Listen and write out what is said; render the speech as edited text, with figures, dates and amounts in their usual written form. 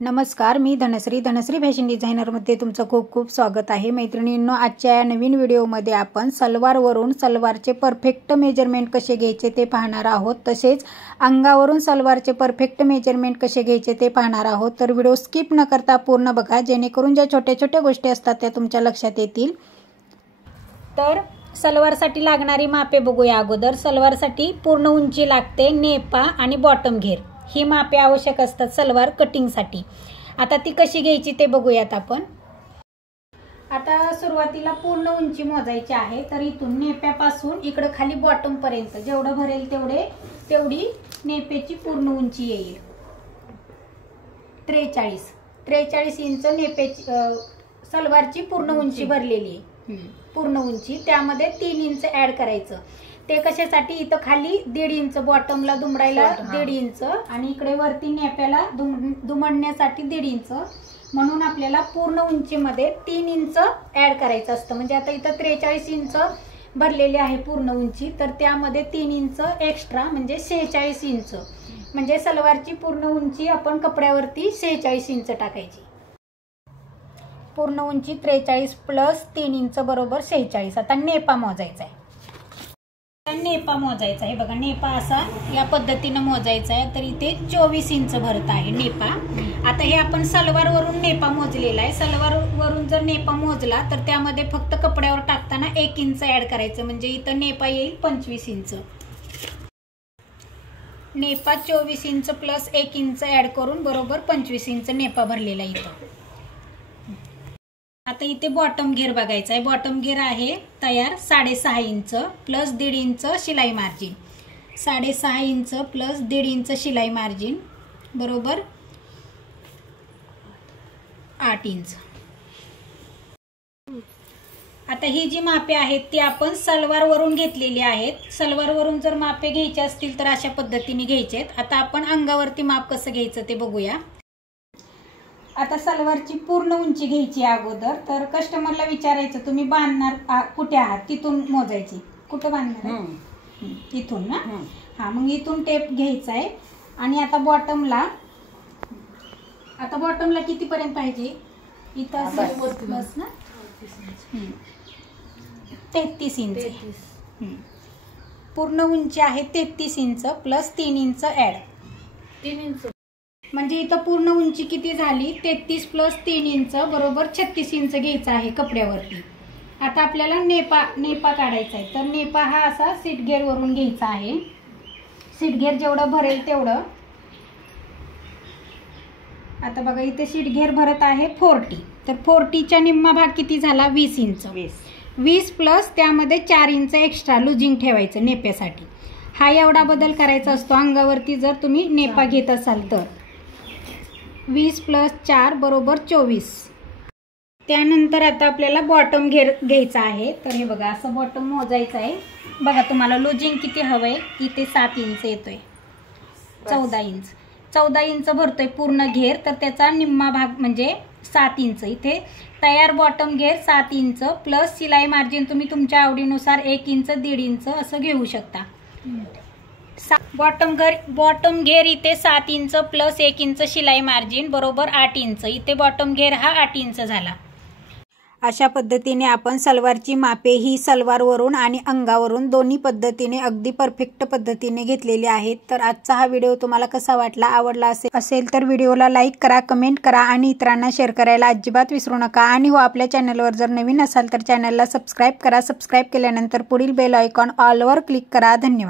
नमस्कार, मी धनश्री फॅशन डिझायनरमध्ये तुमचं खूप खूप स्वागत आहे। मैत्रिणींनो, आजच्या या नवीन व्हिडिओमध्ये आपण सलवारवरून सलवारचे परफेक्ट मेजरमेंट कसे घ्यायचे ते पाहणार आहोत। तसेच अंगावरून सलवारचे परफेक्ट मेजरमेंट कसे घ्यायचे ते पाहणार आहोत। तर व्हिडिओ स्किप न करता पूर्ण बघा, जेणेकरून ज्या छोट्या छोट्या गोष्टी असतात त्या तुमच्या लक्षात येतील। तर सलवारसाठी लागणारी मापे बघूया। अगोदर सलवारसाठी पूर्ण उंची लागते, नेपा आणि बॉटम घेर ही मापे आवश्यक असतात सलवार कटिंगसाठी। आता ती कशी घ्यायची ते बघूयात आपण। आता सुरुवातीला पूर्ण उंची मोजायची आहे। तर इथून नेप्यापासून इकडे खाली बॉटम पर्यंत जेवढं भरेल तेवढी नेप्याची पूर्ण उंची येईल। 43 इंच नेप्याची सलवारची पूर्ण उंची भरलेली आहे। पूर्ण उंची त्यामध्ये 3 इंच ऍड करायचं। ते कशासाठी, इथं खाली 1.5 इंच बॉटमला दुमडायला 1.5 इंच आणि इकडे वरती नेप्याला दुमडण्यासाठी 1.5 इंच, म्हणून आपल्याला पूर्ण उंचीमध्ये 3 इंच ऍड करायचं असतं। म्हणजे आता इथं 43 इंच भरलेली आहे पूर्ण उंची, तर त्यामध्ये 3 इंच एक्स्ट्रा म्हणजे 46 इंच, म्हणजे सलवारची पूर्ण उंची आपण कपड्यावरती 46 इंच टाकायची। पूर्ण उंची 43 प्लस 3 इंच बरोबर 46। आता नेपा मोजायचा आहे। नेपा मोजायचा आहे बघा, नेपा असा या पद्धतीने मोजायचा आहे। तर इथे 24 इंच भरत आहे नेपा। आता हे आपण सलवार वरून नेपा मोजलेला आहे। सलवार वरून जर नेपा मोजला तर त्यामध्ये फक्त कपड्यावर टाकताना 1 इंच ऍड करायचं, म्हणजे इथं नेपा येईल 25 इंच। नेपा 24 इंच प्लस 1 इंच ऍड करून बरोबर 25 इंच नेपा भरलेला इथं। आता इथे बॉटम घेर बघायचा आहे। बॉटम घेर आहे तयार 6.5 इंच प्लस 1.5 इंच शिलाई मार्जिन। 6.5 इंच प्लस 1.5 इंच शिलाई मार्जिन बरोबर 8 इंच। आता ही जी मापे आहेत ती आपण सलवार वरून घेतलेली आहेत। सलवार वरून जर मापे घ्यायचे असतील तर अशा पद्धतीने घ्यायचे। आता आपण अंगावरती माप कसं घ्यायचं ते बघूया। आता सलवारची पूर्ण उंची घ्यायची अगोदर। तर कस्टमरला विचारायचं तुम्ही बांधणार कुठे आहात, तिथून मोजायची। कुठं बांधणार, इथून ना। हा, मग इथून टेप घ्यायचा आहे। आणि आता बॉटमला किती पर्यंत पाहिजे, इथं बस ना 33 इंच। पूर्ण उंची आहे 33 inch plus 3 inch add 3 inch, म्हणजे इथं पूर्ण उंची किती झाली, 33 प्लस 3 इंच बरोबर 36 इंच घ्यायचा आहे कपड्यावरती। आता आपल्याला नेपा काढायचा आहे। तर नेपा हा असा सीट घेर वरून घ्यायचा आहे। सीट घेर जेवढं भरेल तेवढं। आता बघा इथे सीट घेर भरत आहे 40, तर 40चा निम्मा भाग किती झाला, 20 इंच। 20 प्लस त्यामध्ये 4 इंच एक्स्ट्रा लुजिंग ठेवायचं नेप्यासाठी। हा एवढा बदल करायचा असतो अंगावरती जर तुम्ही नेपा घेत असाल तर। 20 प्लस 4 बरोबर 24। त्यानंतर आता आपल्याला बॉटम घेर घ्यायचा आहे। तर हे बघा असं बॉटम मोजायचं आहे। बघा तुम्हाला लुजिंग किती हवंय, इथे 7 इंच येतोय, 14 इंच भरतोय पूर्ण घेर। तर त्याचा निम्मा भाग म्हणजे 7 इंच। इथे तयार बॉटम घेर 7 इंच प्लस शिलाई मार्जिन तुम्ही तुमच्या आवडीनुसार 1 इंच 1.5 इंच असं घेऊ शकता। बॉटम घेर इथे 7 इंच प्लस 1 इंच शिलाई मार्जिन बरोबर 8 इंच। इथे बॉटम घेर हा 8 इंच झाला। अशा पद्धतीने आपण सलवारची मापे ही सलवारवरून आणि अंगावरून दोन्ही पद्धतीने अगदी परफेक्ट पद्धतीने घेतलेली आहेत। तर आजचा हा व्हिडिओ तुम्हाला कसा वाटला, आवडला असेल तर व्हिडिओला लाईक करा, कमेंट करा आणि इतरांना शेअर करायला अजिबात विसरू नका। आणि हो, आपल्या चॅनलवर जर नवीन असाल तर चॅनलला सबस्क्राईब करा। सबस्क्राईब केल्यानंतर पुढील बेल आयकॉन ऑलवर क्लिक करा। धन्यवाद।